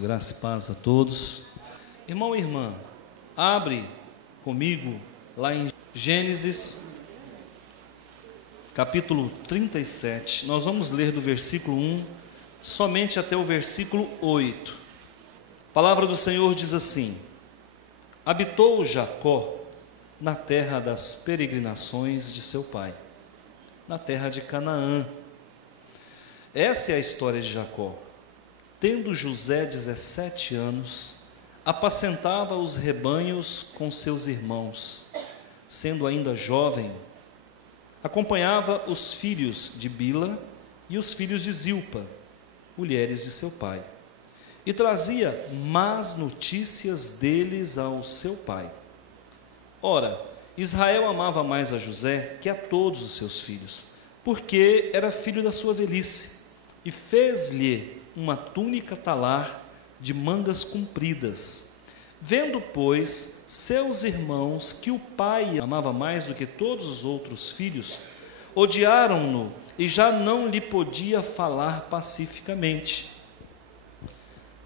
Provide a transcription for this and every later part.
Graça e paz a todos. Irmão e irmã, abre comigo lá em Gênesis, capítulo 37. Nós vamos ler do versículo 1 somente até o versículo 8. A palavra do Senhor diz assim: habitou Jacó na terra das peregrinações de seu pai, na terra de Canaã. Essa é a história de Jacó. Tendo José 17 anos, apacentava os rebanhos com seus irmãos. Sendo ainda jovem, acompanhava os filhos de Bila e os filhos de Zilpa, mulheres de seu pai, e trazia más notícias deles ao seu pai. Ora, Israel amava mais a José que a todos os seus filhos, porque era filho da sua velhice, e fez-lhe uma túnica talar de mangas compridas. Vendo, pois, seus irmãos que o pai amava mais do que todos os outros filhos, odiaram-no e já não lhe podia falar pacificamente.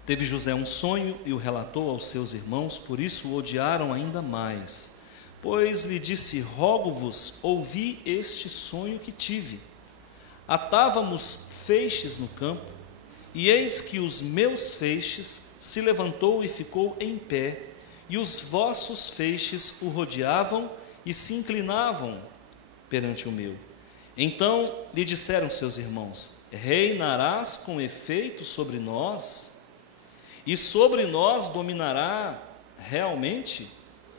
Teve José um sonho e o relatou aos seus irmãos, por isso o odiaram ainda mais. Pois lhe disse: rogo-vos, ouvi este sonho que tive. Atávamos feixes no campo, e eis que os meus feixes se levantou e ficou em pé, e os vossos feixes o rodeavam e se inclinavam perante o meu. Então lhe disseram seus irmãos: reinarás com efeito sobre nós? E sobre nós dominará realmente?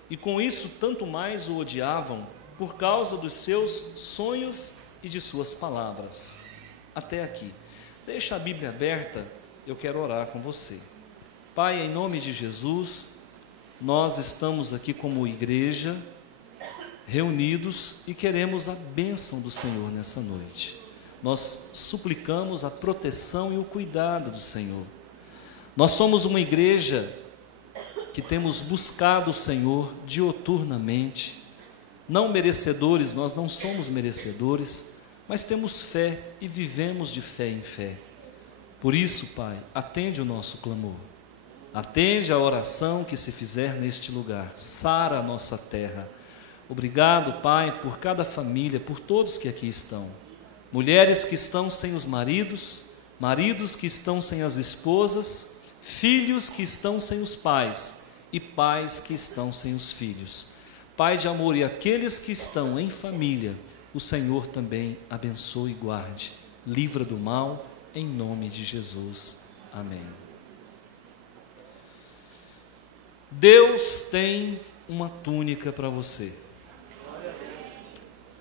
E com isso tanto mais o odiavam, por causa dos seus sonhos e de suas palavras. Até aqui. Deixa a Bíblia aberta, eu quero orar com você. Pai, em nome de Jesus, nós estamos aqui como igreja, reunidos e queremos a bênção do Senhor nessa noite. Nós suplicamos a proteção e o cuidado do Senhor. Nós somos uma igreja que temos buscado o Senhor dioturnamente, não merecedores, nós não somos merecedores, mas temos fé e vivemos de fé em fé. Por isso, Pai, atende o nosso clamor, atende a oração que se fizer neste lugar, sara a nossa terra. Obrigado, Pai, por cada família, por todos que aqui estão, mulheres que estão sem os maridos, maridos que estão sem as esposas, filhos que estão sem os pais e pais que estão sem os filhos. Pai de amor, e aqueles que estão em família, o Senhor também abençoe e guarde, livra do mal, em nome de Jesus. Amém. Deus tem uma túnica para você.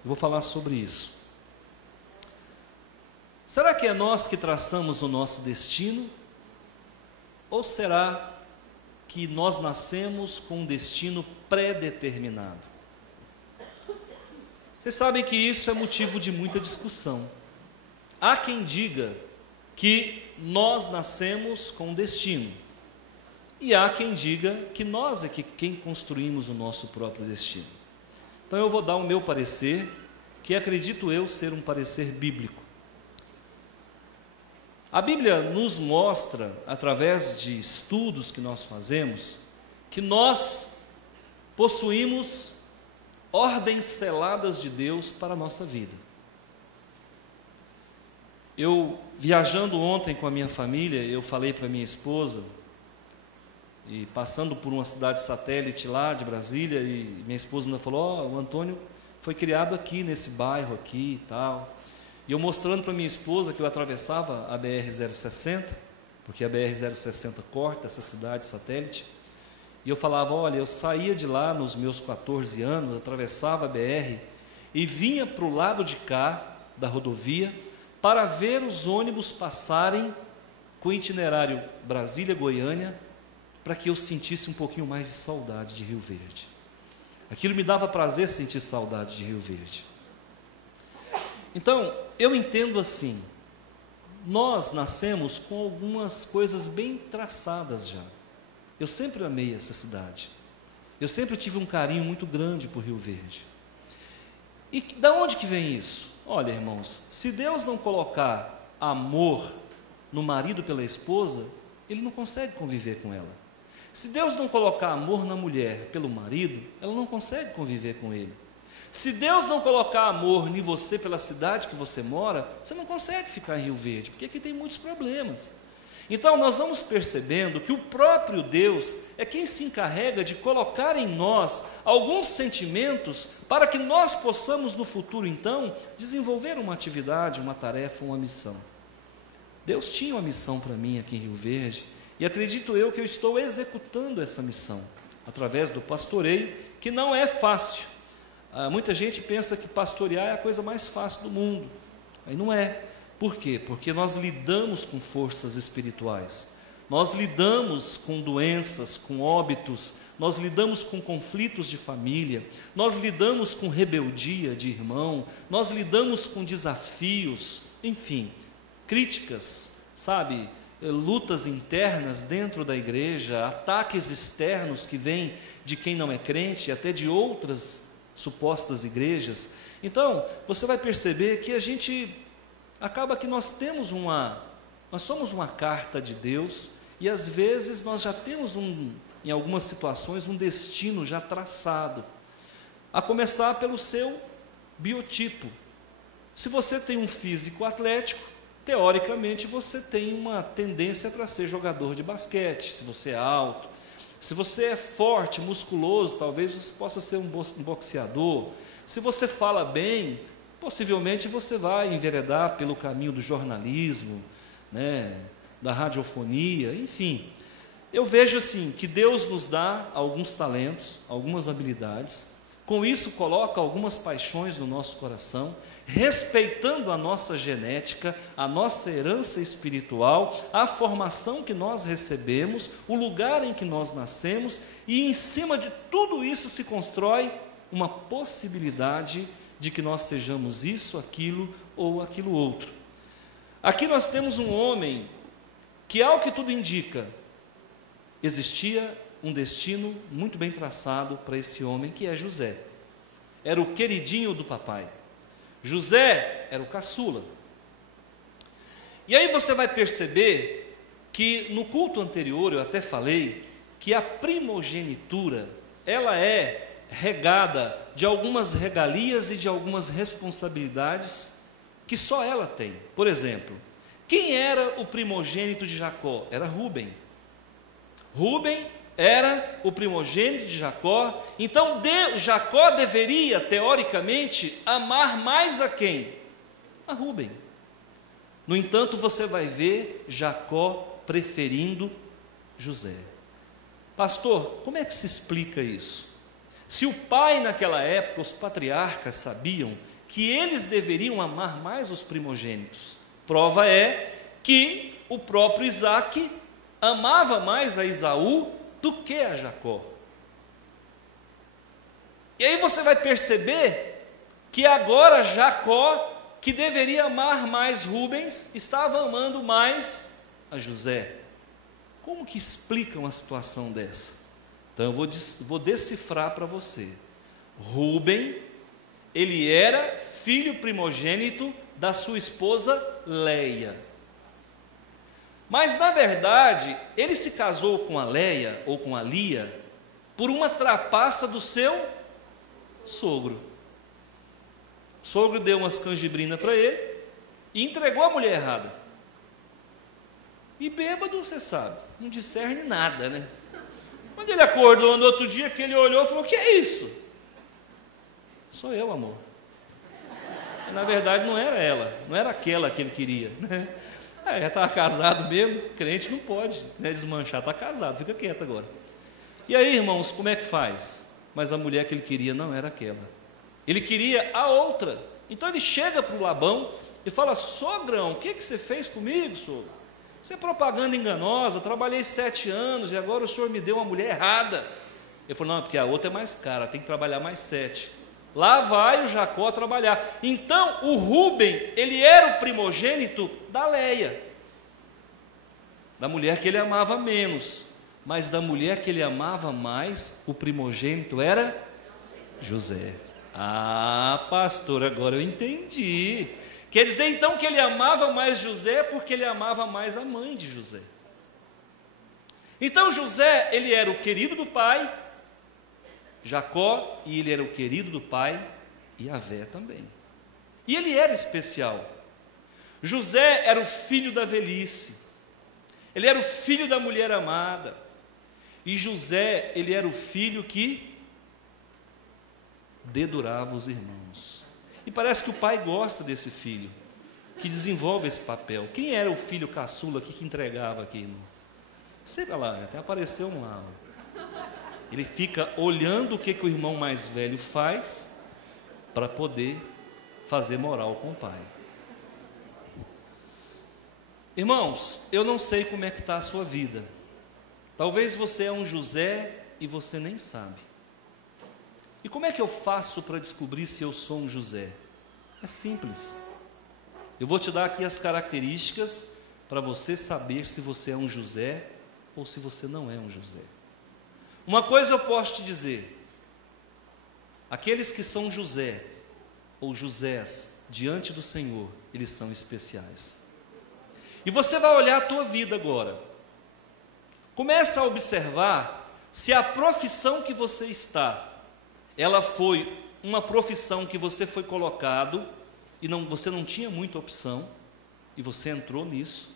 Vou falar sobre isso. Será que é nós que traçamos o nosso destino? Ou será que nós nascemos com um destino pré-determinado? Vocês sabem que isso é motivo de muita discussão. Há quem diga que nós nascemos com um destino, e há quem diga que nós é quem construímos o nosso próprio destino. Então eu vou dar o meu parecer, que acredito eu ser um parecer bíblico. A Bíblia nos mostra, através de estudos que nós fazemos, que nós possuímos ordens seladas de Deus para a nossa vida. Eu, viajando ontem com a minha família, eu falei para minha esposa, e passando por uma cidade satélite lá de Brasília, e minha esposa ainda falou: o Antônio foi criado aqui, nesse bairro aqui e tal. E eu mostrando para minha esposa que eu atravessava a BR-060, porque a BR-060 corta essa cidade satélite, e eu falava: olha, eu saía de lá nos meus 14 anos, atravessava a BR e vinha para o lado de cá da rodovia para ver os ônibus passarem com o itinerário Brasília-Goiânia, para que eu sentisse um pouquinho mais de saudade de Rio Verde. Aquilo me dava prazer sentir saudade de Rio Verde. Então, eu entendo assim, nós nascemos com algumas coisas bem traçadas já. Eu sempre amei essa cidade. Eu sempre tive um carinho muito grande por Rio Verde. E da onde que vem isso? Olha, irmãos, se Deus não colocar amor no marido pela esposa, ele não consegue conviver com ela. Se Deus não colocar amor na mulher pelo marido, ela não consegue conviver com ele. Se Deus não colocar amor em você pela cidade que você mora, você não consegue ficar em Rio Verde, porque aqui tem muitos problemas. Então nós vamos percebendo que o próprio Deus é quem se encarrega de colocar em nós alguns sentimentos para que nós possamos no futuro então desenvolver uma atividade, uma tarefa, uma missão. Deus tinha uma missão para mim aqui em Rio Verde e acredito eu que eu estou executando essa missão através do pastoreio, que não é fácil. Muita gente pensa que pastorear é a coisa mais fácil do mundo. Aí não é. Por quê? Porque nós lidamos com forças espirituais, nós lidamos com doenças, com óbitos, nós lidamos com conflitos de família, nós lidamos com rebeldia de irmão, nós lidamos com desafios, enfim, críticas, sabe, lutas internas dentro da igreja, ataques externos que vêm de quem não é crente, até de outras supostas igrejas. Então, você vai perceber que a gente acaba que nós somos uma carta de Deus e às vezes nós já temos em algumas situações um destino já traçado, a começar pelo seu biotipo. Se você tem um físico atlético, teoricamente você tem uma tendência para ser jogador de basquete. Se você é alto, se você é forte, musculoso, talvez você possa ser um boxeador. Se você fala bem, possivelmente você vai enveredar pelo caminho do jornalismo, né, da radiofonia, enfim. Eu vejo assim que Deus nos dá alguns talentos, algumas habilidades, com isso coloca algumas paixões no nosso coração, respeitando a nossa genética, a nossa herança espiritual, a formação que nós recebemos, o lugar em que nós nascemos, e em cima de tudo isso se constrói uma possibilidade de que nós sejamos isso, aquilo ou aquilo outro. Aqui nós temos um homem que, ao que tudo indica, existia um destino muito bem traçado para esse homem, que é José. Era o queridinho do papai. José era o caçula. E aí você vai perceber que no culto anterior eu até falei que a primogenitura, ela é regada de algumas regalias e de algumas responsabilidades que só ela tem. Por exemplo, quem era o primogênito de Jacó? Era Rúben. Rúben era o primogênito de Jacó. Então Jacó deveria, teoricamente, amar mais a quem? A Rúben. No entanto, você vai ver Jacó preferindo José. Pastor, como é que se explica isso? Se o pai naquela época, os patriarcas sabiam que eles deveriam amar mais os primogênitos, prova é que o próprio Isaque amava mais a Esaú do que a Jacó. E aí você vai perceber que agora Jacó, que deveria amar mais Rubens, estava amando mais a José. Como que explica uma situação dessa? Então eu vou decifrar para você. Rúben, ele era filho primogênito da sua esposa Leia. Mas na verdade, ele se casou com a Leia, ou com a Lia, por uma trapaça do seu sogro. O sogro deu umas canjibrinas para ele e entregou a mulher errada. E bêbado, você sabe, não discerne nada, né? Quando ele acordou no outro dia, que ele olhou e falou: o que é isso? Sou eu, amor. E, na verdade não era ela, não era aquela que ele queria, né? Já estava casado mesmo, crente não pode, né, desmanchar, está casado, fica quieto agora. E aí, irmãos, como é que faz? Mas a mulher que ele queria não era aquela, ele queria a outra. Então ele chega para o Labão e fala: sogrão, o que você fez comigo, sogro? Isso é propaganda enganosa, trabalhei 7 anos e agora o senhor me deu uma mulher errada. Ele falou: não, porque a outra é mais cara, tem que trabalhar mais 7. Lá vai o Jacó trabalhar. Então o Rúben, ele era o primogênito da Leia, da mulher que ele amava menos. mas da mulher que ele amava mais, o primogênito era José. Ah, pastor, agora eu entendi. Quer dizer então que ele amava mais José porque ele amava mais a mãe de José. Então José, ele era o querido do pai, Jacó, e ele era o querido do pai, Iavé também. E ele era especial. José era o filho da velhice, ele era o filho da mulher amada, e José, ele era o filho que dedurava os irmãos. E parece que o pai gosta desse filho, que desenvolve esse papel. Quem era o filho caçula aqui que entregava aqui, irmão? Sei lá, até apareceu um lá. Ele fica olhando o que o irmão mais velho faz, para poder fazer moral com o pai. Irmãos, eu não sei como é que está a sua vida. Talvez você é um José e você nem sabe. E como é que eu faço para descobrir se eu sou um José? É simples. Eu vou te dar aqui as características para você saber se você é um José ou se você não é um José. Uma coisa eu posso te dizer: aqueles que são José ou Josés diante do Senhor, eles são especiais. E você vai olhar a tua vida agora. Começa a observar se a profissão que você está, ela foi uma profissão que você foi colocado e você não tinha muita opção e você entrou nisso.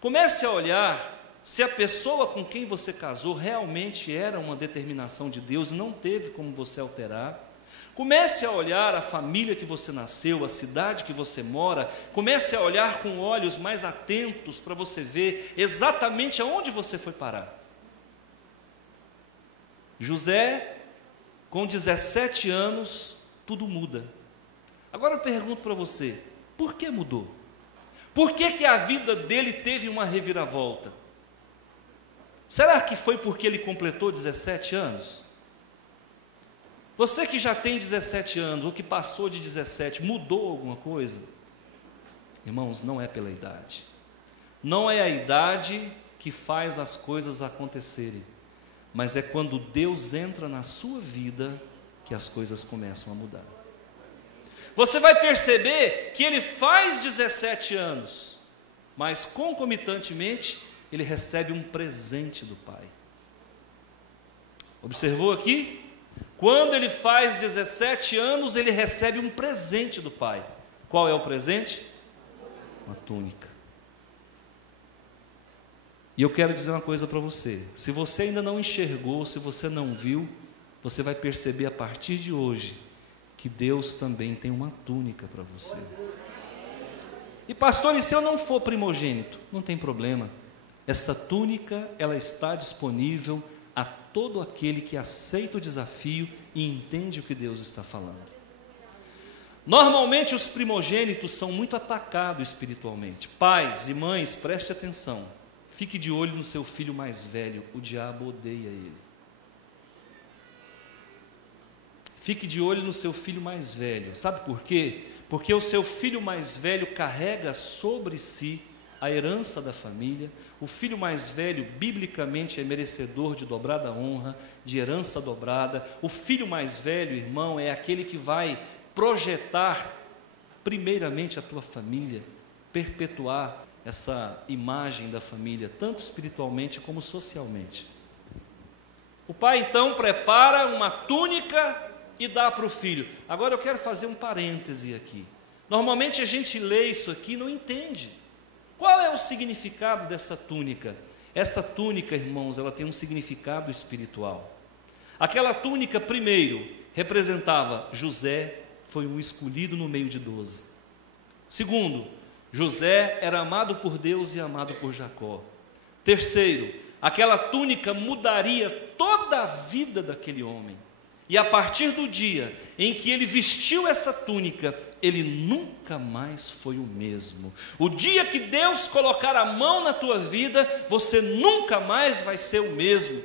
Comece a olhar se a pessoa com quem você casou realmente era uma determinação de Deus e não teve como você alterar. Comece a olhar a família que você nasceu, a cidade que você mora. Comece a olhar com olhos mais atentos para você ver exatamente aonde você foi parar. José, com 17 anos, tudo muda. Agora eu pergunto para você, por que mudou? Por que a vida dele teve uma reviravolta? Será que foi porque ele completou 17 anos? Você que já tem 17 anos, ou que passou de 17, mudou alguma coisa? Irmãos, não é pela idade. Não é a idade que faz as coisas acontecerem, mas é quando Deus entra na sua vida que as coisas começam a mudar. Você vai perceber que ele faz 17 anos, mas concomitantemente ele recebe um presente do pai. Observou aqui? Quando ele faz 17 anos, ele recebe um presente do pai. Qual é o presente? Uma túnica. E eu quero dizer uma coisa para você: se você ainda não enxergou, se você não viu, você vai perceber a partir de hoje que Deus também tem uma túnica para você. E pastor, e se eu não for primogênito? Não tem problema. Essa túnica, ela está disponível a todo aquele que aceita o desafio e entende o que Deus está falando. Normalmente os primogênitos são muito atacados espiritualmente. Pais e mães, preste atenção. Fique de olho no seu filho mais velho, o diabo odeia ele. Fique de olho no seu filho mais velho. Sabe por quê? Porque o seu filho mais velho carrega sobre si a herança da família. O filho mais velho, biblicamente, é merecedor de dobrada honra, de herança dobrada. O filho mais velho, irmão, é aquele que vai projetar primeiramente a tua família, perpetuar essa imagem da família, tanto espiritualmente como socialmente. O pai então prepara uma túnica e dá para o filho. Agora eu quero fazer um parêntese aqui. Normalmente a gente lê isso aqui e não entende. Qual é o significado dessa túnica? Essa túnica, irmãos, ela tem um significado espiritual. Aquela túnica, primeiro, representava José, foi o escolhido no meio de 12. Segundo, José era amado por Deus e amado por Jacó. Terceiro, aquela túnica mudaria toda a vida daquele homem. E a partir do dia em que ele vestiu essa túnica, ele nunca mais foi o mesmo. O dia que Deus colocar a mão na tua vida, você nunca mais vai ser o mesmo.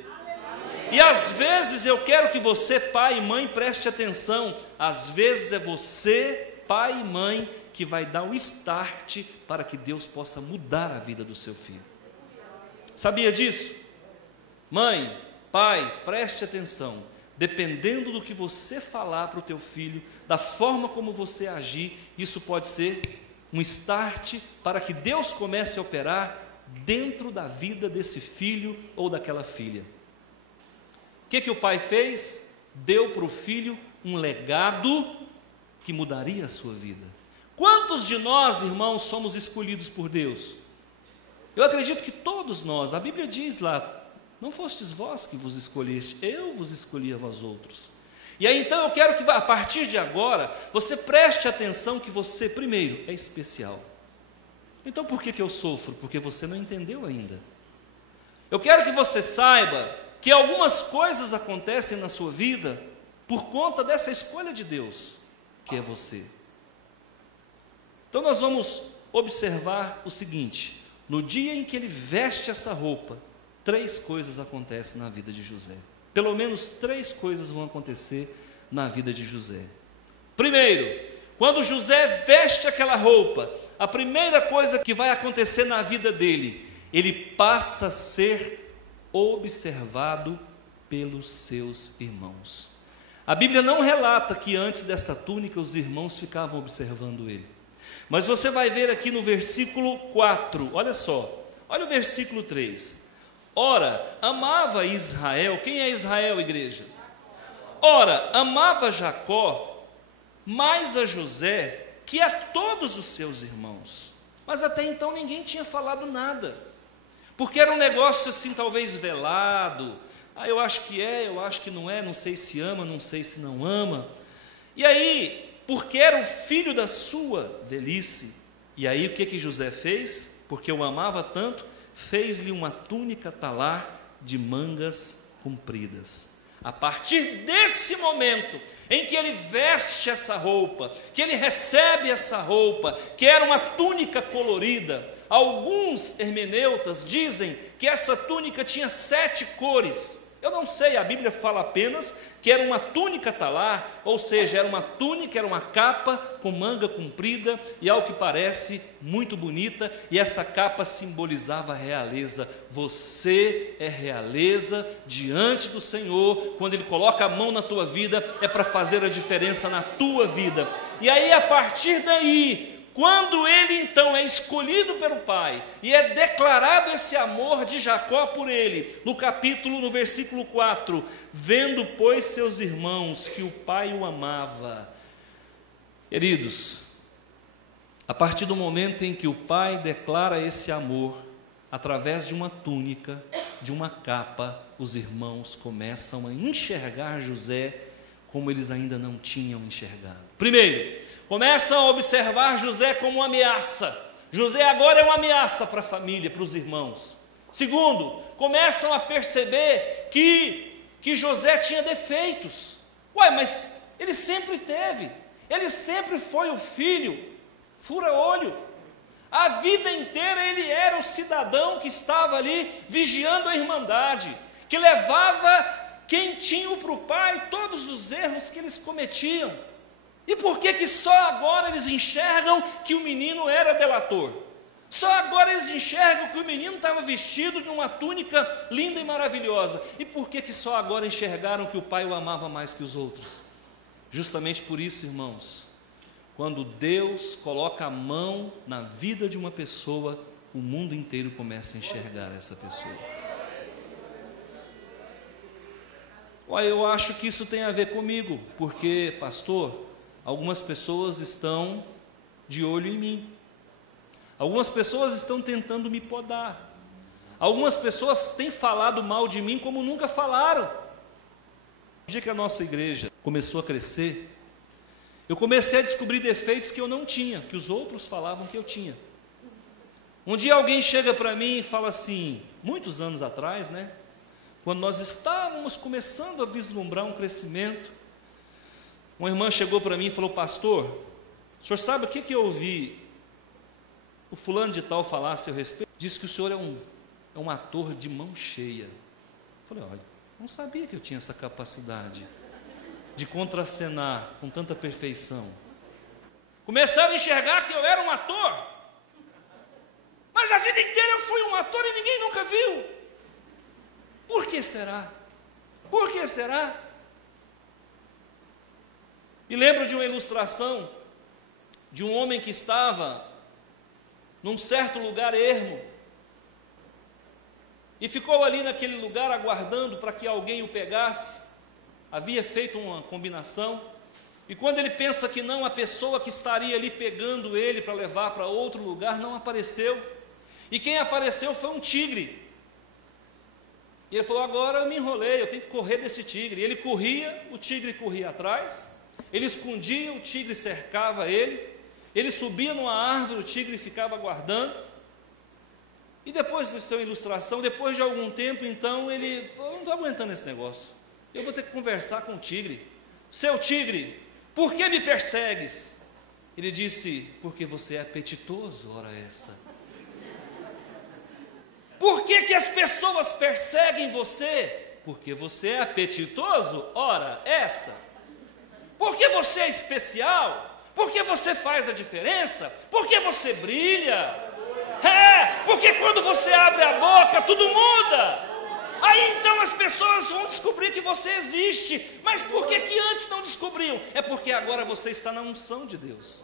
E às vezes eu quero que você, pai e mãe, preste atenção. Às vezes é você, pai e mãe, que vai dar o start para que Deus possa mudar a vida do seu filho. Sabia disso? Mãe, pai, preste atenção. Dependendo do que você falar para o teu filho, da forma como você agir, isso pode ser um start para que Deus comece a operar dentro da vida desse filho ou daquela filha. O que o pai fez? Deu para o filho um legado que mudaria a sua vida. Quantos de nós, irmãos, somos escolhidos por Deus? Eu acredito que todos nós. A Bíblia diz lá: não fostes vós que vos escolheste, eu vos escolhi a vós outros. E aí então eu quero que a partir de agora você preste atenção que você, primeiro, é especial. Então por que eu sofro? Porque você não entendeu ainda. Eu quero que você saiba que algumas coisas acontecem na sua vida por conta dessa escolha de Deus, que é você. Então nós vamos observar o seguinte: no dia em que ele veste essa roupa, 3 coisas acontecem na vida de José. Pelo menos 3 coisas vão acontecer na vida de José. Primeiro, quando José veste aquela roupa, a primeira coisa que vai acontecer na vida dele, ele passa a ser observado pelos seus irmãos. A Bíblia não relata que antes dessa túnica os irmãos ficavam observando ele. Mas você vai ver aqui no versículo 4, olha só, olha o versículo 3. Ora, amava Israel. Quem é Israel, igreja? Ora, amava Jacó mais a José que a todos os seus irmãos. Mas até então ninguém tinha falado nada, porque era um negócio assim, talvez velado. Eu acho que é, eu acho que não é, não sei se ama, não sei se não ama. E aí, porque era o filho da sua velhice, e aí o que José fez? Porque o amava tanto, fez-lhe uma túnica talar de mangas compridas. A partir desse momento em que ele veste essa roupa, que ele recebe essa roupa, que era uma túnica colorida, alguns hermeneutas dizem que essa túnica tinha 7 cores. Eu não sei, a Bíblia fala apenas que era uma túnica talar, ou seja, era uma túnica, era uma capa com manga comprida e, ao que parece, muito bonita, e essa capa simbolizava a realeza. Você é realeza diante do Senhor. Quando Ele coloca a mão na tua vida, é para fazer a diferença na tua vida. E aí, a partir daí, quando ele então é escolhido pelo pai e é declarado esse amor de Jacó por ele, no versículo 4, vendo pois seus irmãos que o pai o amava. Queridos, a partir do momento em que o pai declara esse amor, através de uma túnica, de uma capa, os irmãos começam a enxergar José como eles ainda não tinham enxergado. Primeiro, começam a observar José como uma ameaça. José agora é uma ameaça para a família, para os irmãos. Segundo, começam a perceber que José tinha defeitos. Mas ele sempre teve, ele sempre foi o filho fura-olho. A vida inteira ele era o cidadão que estava ali vigiando a irmandade, que levava quem tinha para o pai todos os erros que eles cometiam. E por que só agora eles enxergam que o menino era delator? Só agora eles enxergam que o menino estava vestido de uma túnica linda e maravilhosa. E por que só agora enxergaram que o pai o amava mais que os outros? Justamente por isso, irmãos, quando Deus coloca a mão na vida de uma pessoa, o mundo inteiro começa a enxergar essa pessoa. Eu acho que isso tem a ver comigo, porque, pastor, algumas pessoas estão de olho em mim. Algumas pessoas estão tentando me podar. Algumas pessoas têm falado mal de mim como nunca falaram. No dia que a nossa igreja começou a crescer, eu comecei a descobrir defeitos que eu não tinha, que os outros falavam que eu tinha. Um dia alguém chega para mim e fala assim, muitos anos atrás, quando nós estávamos começando a vislumbrar um crescimento, uma irmã chegou para mim e falou, pastor, o senhor sabe o que eu ouvi o fulano de tal falar a seu respeito? Disse que o senhor é um ator de mão cheia. Eu falei, olha, não sabia que eu tinha essa capacidade de contracenar com tanta perfeição. Começaram a enxergar que eu era um ator, mas a vida inteira eu fui um ator e ninguém nunca viu. Por que será? Por que será? E lembro de uma ilustração de um homem que estava num certo lugar ermo e ficou ali naquele lugar aguardando para que alguém o pegasse. Havia feito uma combinação, e quando ele pensa que não, a pessoa que estaria ali pegando ele para levar para outro lugar não apareceu, e quem apareceu foi um tigre. E ele falou: agora eu me enrolei, eu tenho que correr desse tigre. E ele corria, o tigre corria atrás, ele escondia, o tigre cercava ele subia numa árvore, o tigre ficava aguardando. E depois, isso é uma ilustração, depois de algum tempo, então, ele falou: não estou aguentando esse negócio, eu vou ter que conversar com o tigre. Seu tigre, por que me persegues? Ele disse: porque você é apetitoso, ora essa. Por que as pessoas perseguem você? Porque você é apetitoso, ora essa. Porque você é especial, porque você faz a diferença, porque você brilha. Porque quando você abre a boca, tudo muda. Aí então as pessoas vão descobrir que você existe. Mas por que antes não descobriam? É porque agora você está na unção de Deus.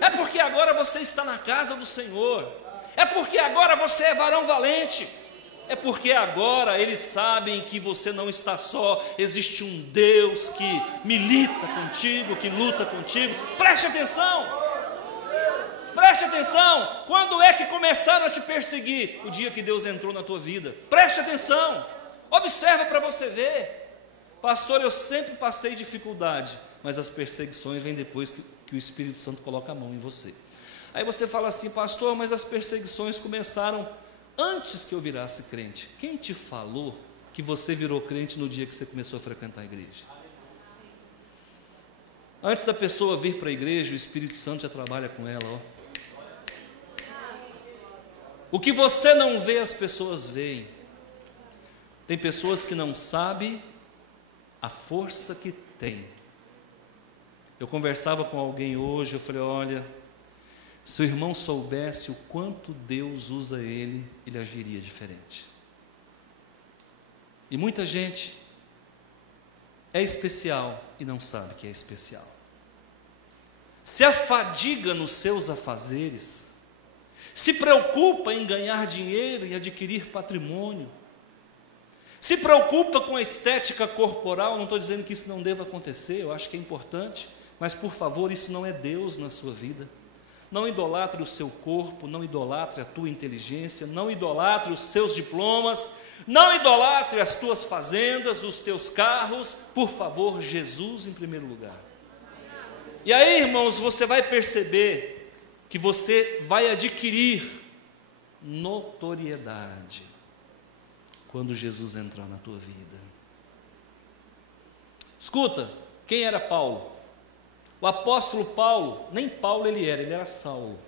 É porque agora você está na casa do Senhor. É porque agora você é varão valente. É porque agora eles sabem que você não está só. Existe um Deus que milita contigo, que luta contigo. Preste atenção. Preste atenção. Quando é que começaram a te perseguir? O dia que Deus entrou na tua vida. Preste atenção. Observa para você ver. Pastor, eu sempre passei dificuldade, mas as perseguições vêm depois que o Espírito Santo coloca a mão em você. Aí você fala assim: pastor, mas as perseguições começaram antes que eu virasse crente. Quem te falou que você virou crente no dia que você começou a frequentar a igreja? Antes da pessoa vir para a igreja, o Espírito Santo já trabalha com ela, ó. O que você não vê, as pessoas veem. Tem pessoas que não sabem a força que tem. Eu conversava com alguém hoje, eu falei: olha, se o irmão soubesse o quanto Deus usa ele, ele agiria diferente. E muita gente é especial e não sabe que é especial. Se afadiga nos seus afazeres, se preocupa em ganhar dinheiro e adquirir patrimônio, se preocupa com a estética corporal. Não estou dizendo que isso não deva acontecer, eu acho que é importante, mas por favor, isso não é Deus na sua vida. Não idolatre o seu corpo, não idolatre a tua inteligência, não idolatre os seus diplomas, não idolatre as tuas fazendas, os teus carros. Por favor, Jesus em primeiro lugar. E aí, irmãos, você vai perceber que você vai adquirir notoriedade quando Jesus entrar na tua vida. Escuta, quem era Paulo? O apóstolo Paulo, nem Paulo ele era Saulo.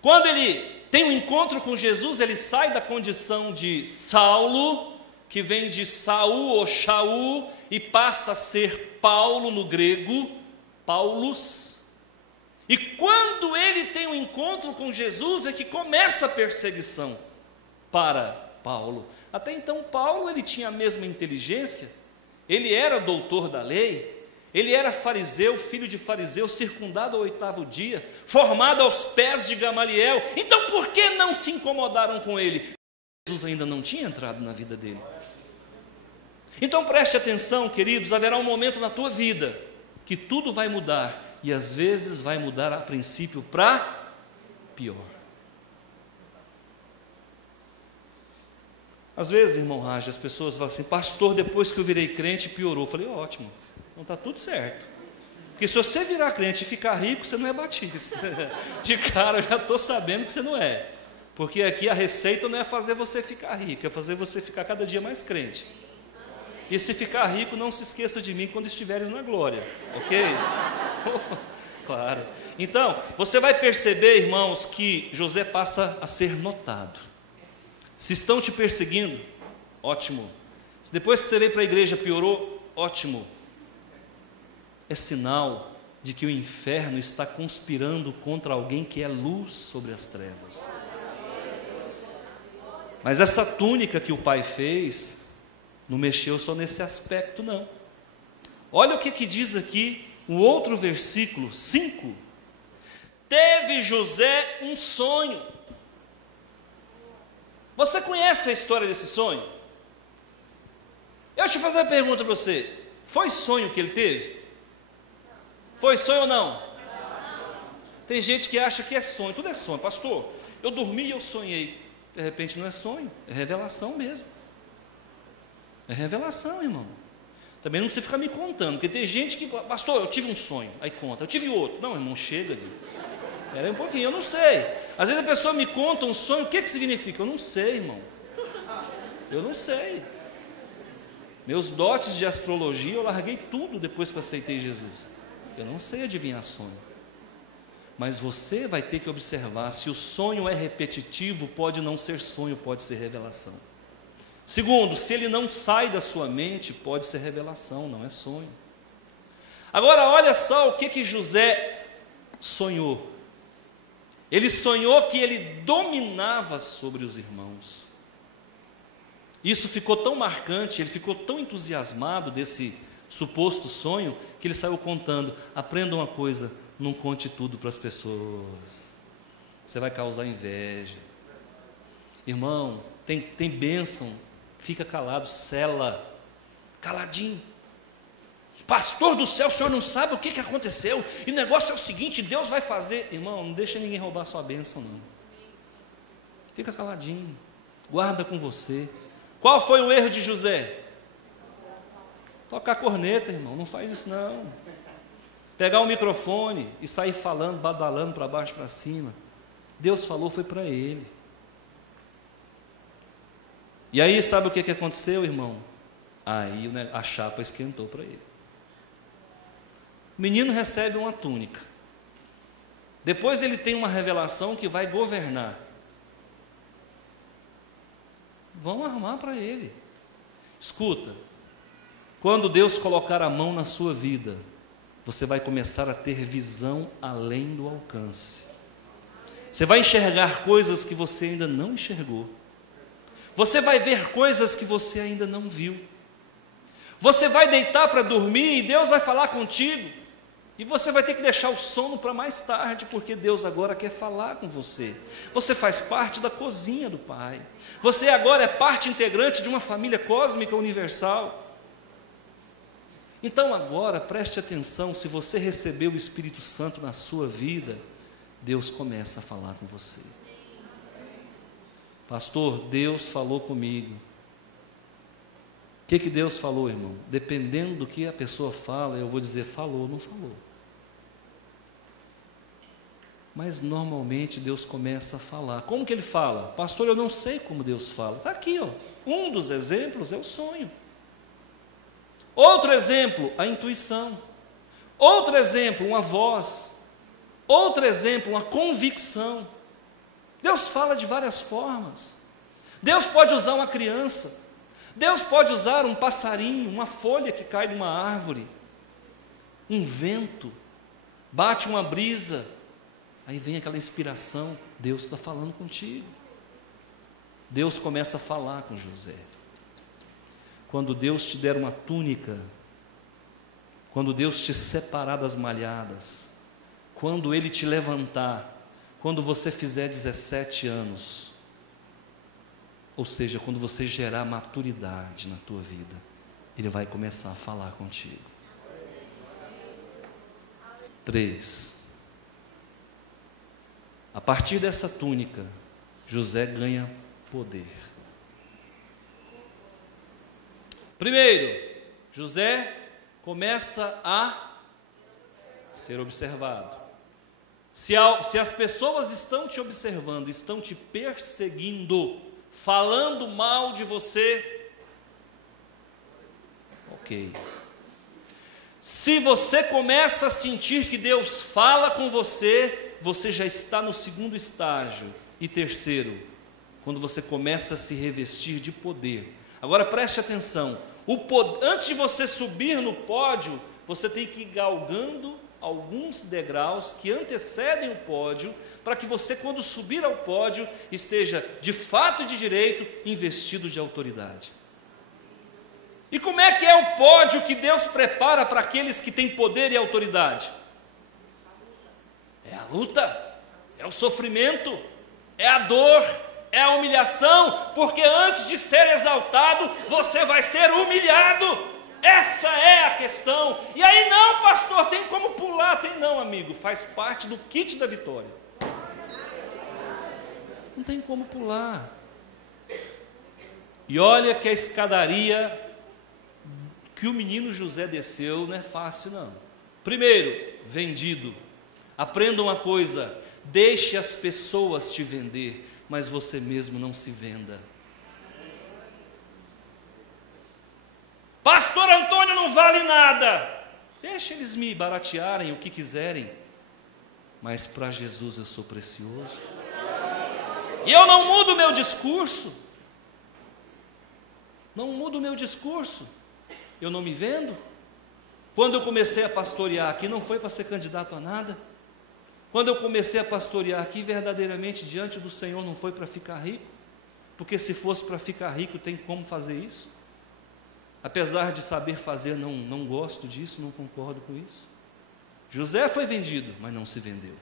Quando ele tem um encontro com Jesus, ele sai da condição de Saulo, que vem de Saul ou Shaul, e passa a ser Paulo no grego, Paulus. E quando ele tem um encontro com Jesus, é que começa a perseguição para Paulo. Até então Paulo ele tinha a mesma inteligência, ele era doutor da lei, ele era fariseu, filho de fariseu, circundado ao 8º dia, formado aos pés de Gamaliel. Então por que não se incomodaram com ele? Jesus ainda não tinha entrado na vida dele. Então preste atenção, queridos, haverá um momento na tua vida que tudo vai mudar, e às vezes vai mudar a princípio para pior. Às vezes, irmão Raj, as pessoas falam assim: pastor, depois que eu virei crente piorou. Eu falei: ótimo, então está tudo certo. Porque se você virar crente e ficar rico, você não é batista. De cara eu já estou sabendo que você não é. Porque aqui a receita não é fazer você ficar rico, é fazer você ficar cada dia mais crente. E se ficar rico, não se esqueça de mim quando estiveres na glória, ok? Claro. Então, você vai perceber, irmãos, que José passa a ser notado. Se estão te perseguindo, ótimo. Se depois que você veio para a igreja piorou, ótimo. É sinal de que o inferno está conspirando contra alguém que é luz sobre as trevas. Mas essa túnica que o pai fez, não mexeu só nesse aspecto, não. Olha o que diz aqui, o outro versículo, 5. Teve José um sonho. Você conhece a história desse sonho? Eu te fazer uma pergunta para você. Foi sonho que ele teve? Foi sonho ou não? Tem gente que acha que é sonho. Tudo é sonho. Pastor, eu dormi e eu sonhei. De repente não é sonho, é revelação mesmo. É revelação, irmão. Também não precisa ficar me contando, porque tem gente que, pastor, eu tive um sonho, aí conta, eu tive outro. Não, irmão, chega. Espera aí um pouquinho, eu não sei. Às vezes a pessoa me conta um sonho, o que significa? Eu não sei, irmão. Eu não sei. Meus dotes de astrologia, eu larguei tudo depois que eu aceitei Jesus. Eu não sei adivinhar sonho. Mas você vai ter que observar, se o sonho é repetitivo, pode não ser sonho, pode ser revelação. Segundo, se ele não sai da sua mente, pode ser revelação, não é sonho. Agora olha só o que José sonhou. Ele sonhou que ele dominava sobre os irmãos. Isso ficou tão marcante, ele ficou tão entusiasmado desse suposto sonho, que ele saiu contando. Aprenda uma coisa, não conte tudo para as pessoas, você vai causar inveja. Irmão, tem bênção, fica calado, sela, caladinho. Pastor do céu, o senhor não sabe o que aconteceu, e o negócio é o seguinte, Deus vai fazer. Irmão, não deixa ninguém roubar sua bênção, não. Fica caladinho, guarda com você. Qual foi o erro de José? Tocar corneta, irmão, não faz isso não. Pegar o microfone e sair falando, badalando para baixo, para cima. Deus falou, foi para ele. E aí, sabe o que aconteceu, irmão? Aí a chapa esquentou para ele. O menino recebe uma túnica. Depois ele tem uma revelação que vai governar. Vão armar para ele. Escuta, quando Deus colocar a mão na sua vida, você vai começar a ter visão além do alcance. Você vai enxergar coisas que você ainda não enxergou. Você vai ver coisas que você ainda não viu. Você vai deitar para dormir e Deus vai falar contigo. E você vai ter que deixar o sono para mais tarde, porque Deus agora quer falar com você. Você faz parte da cozinha do Pai. Você agora é parte integrante de uma família cósmica universal. Então agora preste atenção, se você recebeu o Espírito Santo na sua vida, Deus começa a falar com você. Pastor, Deus falou comigo. O que Deus falou, irmão? Dependendo do que a pessoa fala, eu vou dizer falou ou não falou. Mas normalmente Deus começa a falar. Como que Ele fala? Pastor, eu não sei como Deus fala. Está aqui, ó. Um dos exemplos é o sonho. Outro exemplo, a intuição. Outro exemplo, uma voz. Outro exemplo, uma convicção. Deus fala de várias formas. Deus pode usar uma criança. Deus pode usar um passarinho, uma folha que cai de uma árvore, um vento, bate uma brisa, aí vem aquela inspiração, Deus está falando contigo. Deus começa a falar com José. Quando Deus te der uma túnica, quando Deus te separar das malhadas, quando Ele te levantar, quando você fizer 17 anos, ou seja, quando você gerar maturidade na tua vida, Ele vai começar a falar contigo. 3. A partir dessa túnica, José ganha poder. Primeiro, José começa a ser observado. Se as pessoas estão te observando, estão te perseguindo, falando mal de você, ok. Se você começa a sentir que Deus fala com você, você já está no segundo estágio. E terceiro, quando você começa a se revestir de poder. Agora preste atenção, antes de você subir no pódio, você tem que ir galgando alguns degraus que antecedem o pódio, para que você, quando subir ao pódio, esteja de fato e de direito investido de autoridade. E como é que é o pódio que Deus prepara para aqueles que têm poder e autoridade? É a luta, é o sofrimento, é a dor, é a humilhação, porque antes de ser exaltado, você vai ser humilhado. Essa é a questão. E aí, não, pastor, tem como pular? Tem não, amigo, faz parte do kit da vitória. Não tem como pular. E olha que a escadaria que o menino José desceu não é fácil, não. Primeiro, vendido. Aprenda uma coisa: deixe as pessoas te vender, mas você mesmo não se venda. Pastor Antônio não vale nada. Deixa eles me baratearem o que quiserem, mas para Jesus eu sou precioso. E eu não mudo o meu discurso. Não mudo o meu discurso. Eu não me vendo. Quando eu comecei a pastorear aqui, não foi para ser candidato a nada. Quando eu comecei a pastorear aqui, verdadeiramente diante do Senhor, não foi para ficar rico, porque se fosse para ficar rico, tem como fazer isso. Apesar de saber fazer, não gosto disso, não concordo com isso. José foi vendido, mas não se vendeu.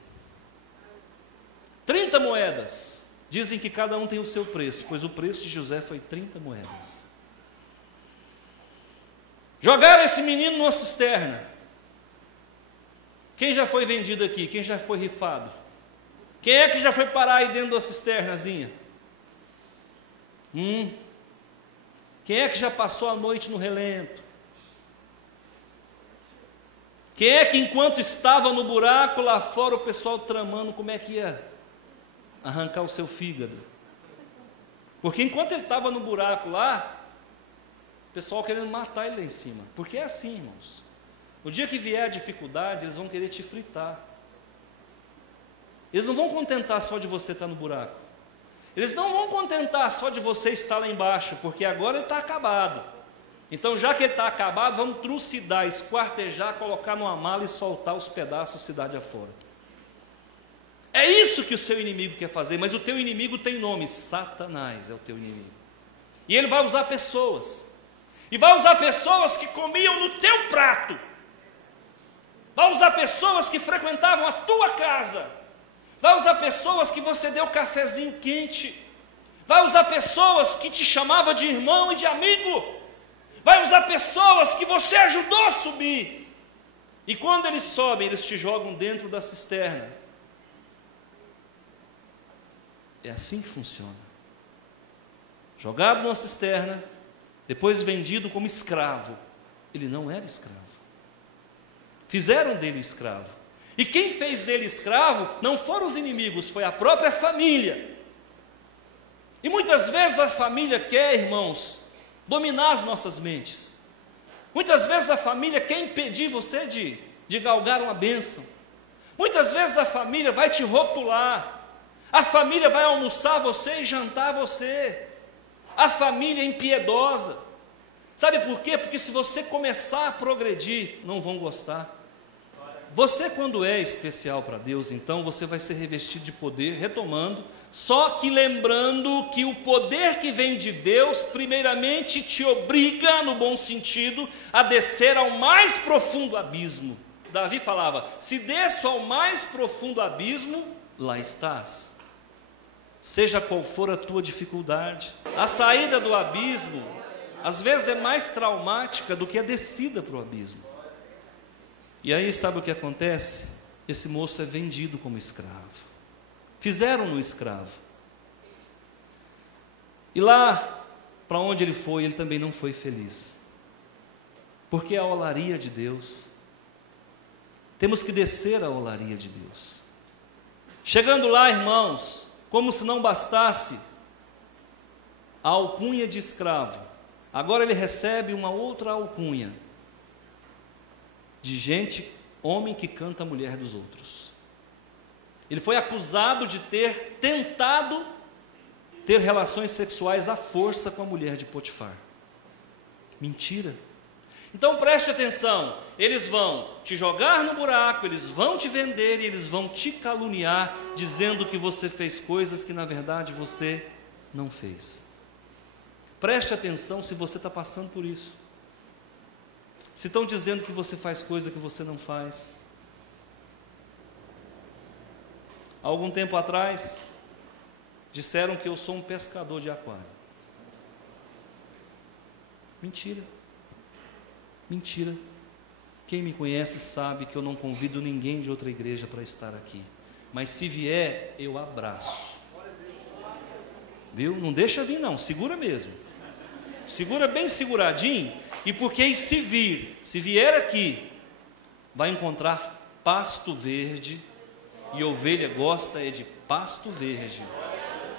30 moedas, dizem que cada um tem o seu preço, pois o preço de José foi 30 moedas. Jogaram esse menino numa cisterna. Quem já foi vendido aqui? Quem já foi rifado? Quem é que já foi parar aí dentro da cisternazinha? Quem é que já passou a noite no relento? Quem é que, enquanto estava no buraco lá fora, o pessoal tramando como é que ia arrancar o seu fígado? Porque enquanto ele estava no buraco lá, o pessoal querendo matar ele lá em cima. Porque é assim, irmãos. O dia que vier a dificuldade, eles vão querer te fritar. Eles não vão contentar só de você estar no buraco. Eles não vão contentar só de você estar lá embaixo, porque agora ele está acabado. Então, já que ele está acabado, vamos trucidar, esquartejar, colocar numa mala e soltar os pedaços cidade afora. É isso que o seu inimigo quer fazer, mas o teu inimigo tem nome: Satanás é o teu inimigo. E ele vai usar pessoas. E vai usar pessoas que comiam no teu prato. Vai usar pessoas que frequentavam a tua casa. Vai usar pessoas que você deu cafezinho quente. Vai usar pessoas que te chamavam de irmão e de amigo. Vai usar pessoas que você ajudou a subir. E quando eles sobem, eles te jogam dentro da cisterna. É assim que funciona. Jogado numa cisterna, depois vendido como escravo. Ele não era escravo. Fizeram dele escravo. E quem fez dele escravo não foram os inimigos, foi a própria família. E muitas vezes a família quer, irmãos, dominar as nossas mentes. Muitas vezes a família quer impedir você de galgar uma bênção. Muitas vezes a família vai te rotular. A família vai almoçar você e jantar você. A família é impiedosa. Sabe por quê? Porque se você começar a progredir, não vão gostar. Você, quando é especial para Deus, então você vai ser revestido de poder, retomando, só que lembrando que o poder que vem de Deus, primeiramente te obriga, no bom sentido, a descer ao mais profundo abismo. Davi falava: se desço ao mais profundo abismo, lá estás. Seja qual for a tua dificuldade, a saída do abismo, às vezes é mais traumática do que a descida para o abismo. E aí sabe o que acontece? Esse moço é vendido como escravo. Fizeram-no escravo. E lá, para onde ele foi, ele também não foi feliz. Porque a olaria de Deus, temos que descer a olaria de Deus. Chegando lá, irmãos, como se não bastasse a alcunha de escravo, agora ele recebe uma outra alcunha, de gente, homem que canta a mulher dos outros. Ele foi acusado de ter tentado ter relações sexuais à força com a mulher de Potifar. Mentira. Então preste atenção, eles vão te jogar no buraco, eles vão te vender e eles vão te caluniar, dizendo que você fez coisas que na verdade você não fez. Preste atenção se você está passando por isso. Se estão dizendo que você faz coisa que você não faz. Há algum tempo atrás, disseram que eu sou um pescador de aquário. Mentira. Mentira. Quem me conhece sabe que eu não convido ninguém de outra igreja para estar aqui. Mas se vier, eu abraço. Viu? Não deixa vir não, segura mesmo. Segura bem seguradinho. E porque se vier aqui, vai encontrar pasto verde. E ovelha gosta é de pasto verde.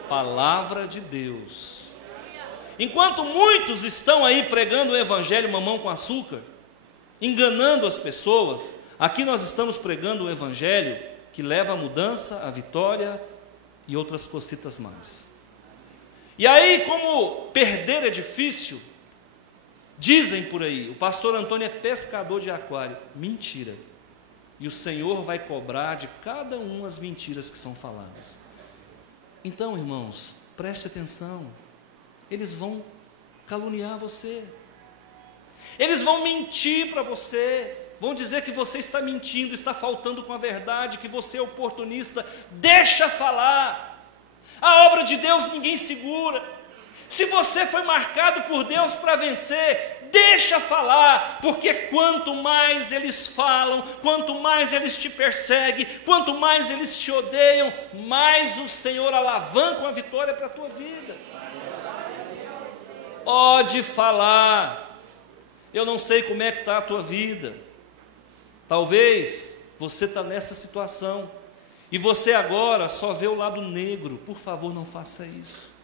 Palavra de Deus. Enquanto muitos estão aí pregando o evangelho mamão com açúcar, enganando as pessoas, aqui nós estamos pregando o evangelho que leva à mudança, à vitória e outras cositas mais. E aí, como perder é difícil, dizem por aí, o pastor Antônio é pescador de aquário. Mentira. E o Senhor vai cobrar de cada uma as mentiras que são faladas. Então, irmãos, preste atenção. Eles vão caluniar você. Eles vão mentir para você. Vão dizer que você está mentindo, está faltando com a verdade, que você é oportunista. Deixa falar. A obra de Deus ninguém segura. Se você foi marcado por Deus para vencer, deixa falar, porque quanto mais eles falam, quanto mais eles te perseguem, quanto mais eles te odeiam, mais o Senhor alavanca a vitória para a tua vida. Pode falar. Eu não sei como é que está a tua vida. Talvez você está nessa situação e você agora só vê o lado negro. Por favor, não faça isso.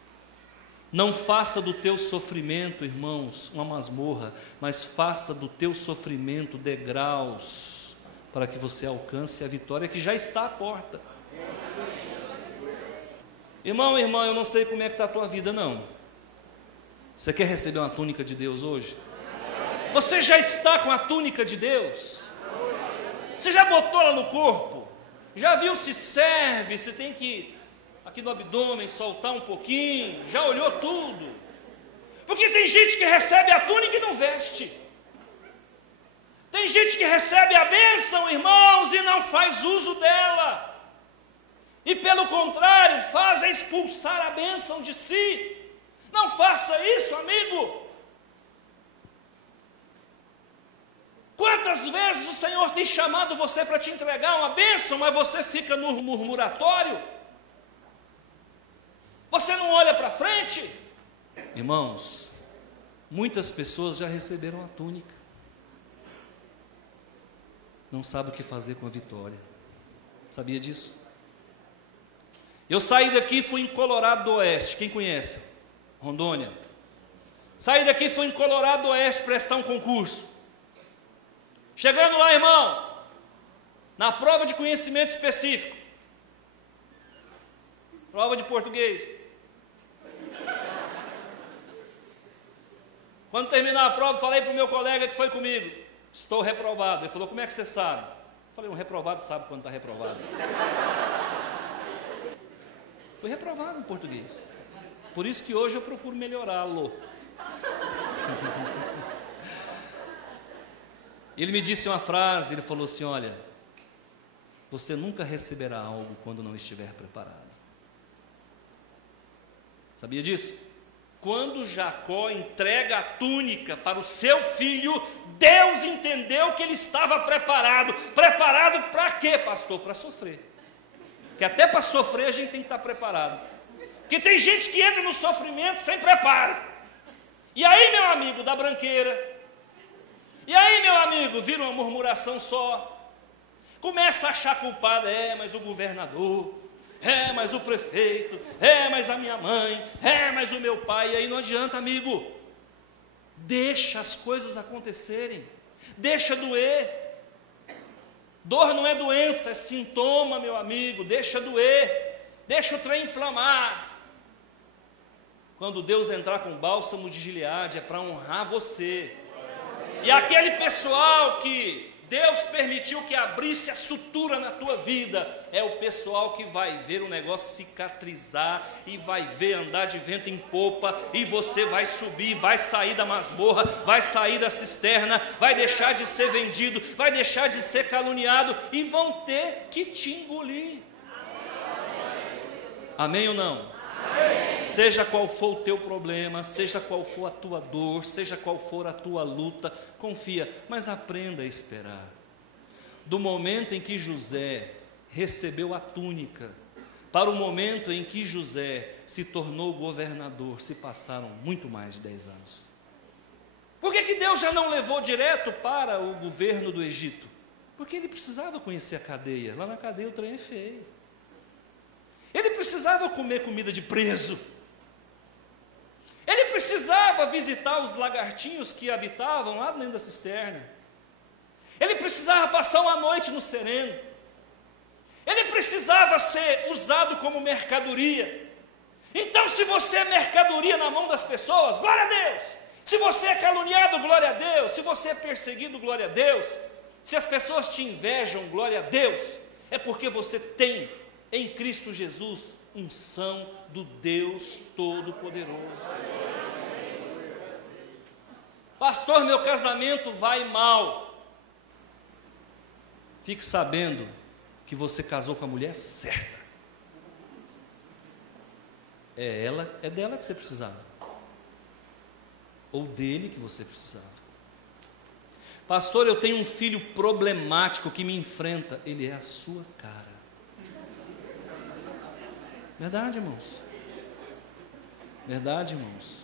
Não faça do teu sofrimento, irmãos, uma masmorra, mas faça do teu sofrimento degraus para que você alcance a vitória que já está à porta. Irmão, irmã, eu não sei como é que está a tua vida, não. Você quer receber uma túnica de Deus hoje? Você já está com a túnica de Deus? Você já botou ela no corpo? Já viu se serve, se tem que aqui no abdômen soltar um pouquinho? Já olhou tudo? Porque tem gente que recebe a túnica e não veste. Tem gente que recebe a bênção, irmãos, e não faz uso dela. E pelo contrário, faz expulsar a bênção de si. Não faça isso, amigo. Quantas vezes o Senhor tem chamado você para te entregar uma bênção, mas você fica no murmuratório? Você não olha para frente? Irmãos, muitas pessoas já receberam a túnica. Não sabe o que fazer com a vitória. Sabia disso? Eu saí daqui e fui em Colorado do Oeste. Quem conhece? Rondônia. Saí daqui e fui em Colorado do Oeste prestar um concurso. Chegando lá, irmão, na prova de conhecimento específico, prova de português. Quando terminar a prova, falei para o meu colega que foi comigo: estou reprovado. Ele falou: como é que você sabe? Eu falei: um reprovado sabe quando está reprovado. Fui reprovado em português. Por isso que hoje eu procuro melhorá-lo. Ele me disse uma frase, ele falou assim: olha, você nunca receberá algo quando não estiver preparado. Sabia disso? Quando Jacó entrega a túnica para o seu filho, Deus entendeu que ele estava preparado. Preparado para quê, pastor? Para sofrer. Que até para sofrer a gente tem que estar preparado. Porque tem gente que entra no sofrimento sem preparo. E aí, meu amigo, dá branqueira. E aí, meu amigo, vira uma murmuração só. Começa a achar culpado: mas o governador, mas o prefeito, mas a minha mãe, mas o meu pai. E aí não adianta, amigo. Deixa as coisas acontecerem. Deixa doer. Dor não é doença, é sintoma, meu amigo. Deixa doer. Deixa o trem inflamar. Quando Deus entrar com bálsamo de Gileade, é para honrar você. E aquele pessoal que Deus permitiu que abrisse a sutura na tua vida, é o pessoal que vai ver o negócio cicatrizar, e vai ver andar de vento em popa, e você vai subir, vai sair da masmorra, vai sair da cisterna, vai deixar de ser vendido, vai deixar de ser caluniado, e vão ter que te engolir. Amém ou não? Amém. Seja qual for o teu problema, seja qual for a tua dor, seja qual for a tua luta, confia, mas aprenda a esperar. Do momento em que José recebeu a túnica, para o momento em que José se tornou governador, se passaram muito mais de 10 anos. Por que Deus já não levou direto para o governo do Egito? Porque ele precisava conhecer a cadeia. Lá na cadeia o trem é feio. Ele precisava comer comida de preso. Ele precisava visitar os lagartinhos que habitavam lá dentro da cisterna. Ele precisava passar uma noite no sereno. Ele precisava ser usado como mercadoria. Então, se você é mercadoria na mão das pessoas, glória a Deus. Se você é caluniado, glória a Deus. Se você é perseguido, glória a Deus. Se as pessoas te invejam, glória a Deus. É porque você tem em Cristo Jesus unção do Deus Todo-Poderoso. Pastor, meu casamento vai mal. Fique sabendo que você casou com a mulher certa. É dela que você precisava. Ou dele que você precisava. Pastor, eu tenho um filho problemático que me enfrenta. Ele é a sua cara. Verdade, irmãos? Verdade, irmãos?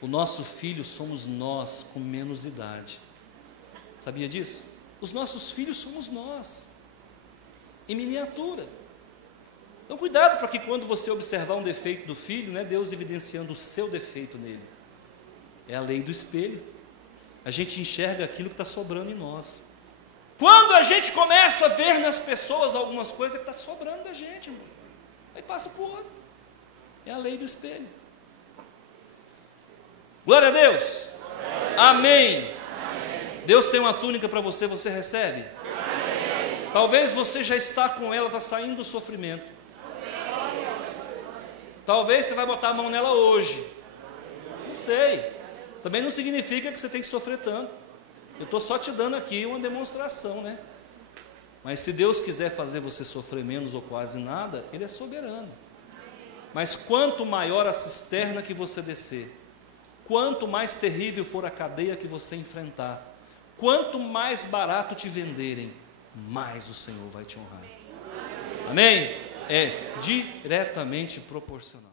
O nosso filho somos nós com menos idade. Sabia disso? Os nossos filhos somos nós, em miniatura. Então cuidado para que quando você observar um defeito do filho, não é Deus evidenciando o seu defeito nele. É a lei do espelho. A gente enxerga aquilo que está sobrando em nós. Quando a gente começa a ver nas pessoas algumas coisas que está sobrando da gente, irmão, aí passa para o outro. É a lei do espelho. Glória a Deus. Amém. Amém. Deus tem uma túnica para você, você recebe? Amém. Talvez você já está com ela, está saindo do sofrimento. Amém. Talvez você vai botar a mão nela hoje. Não sei. Também não significa que você tem que sofrer tanto. Eu estou só te dando aqui uma demonstração, né? Mas se Deus quiser fazer você sofrer menos ou quase nada, Ele é soberano. Mas quanto maior a cisterna que você descer, quanto mais terrível for a cadeia que você enfrentar, quanto mais barato te venderem, mais o Senhor vai te honrar. Amém? É diretamente proporcional.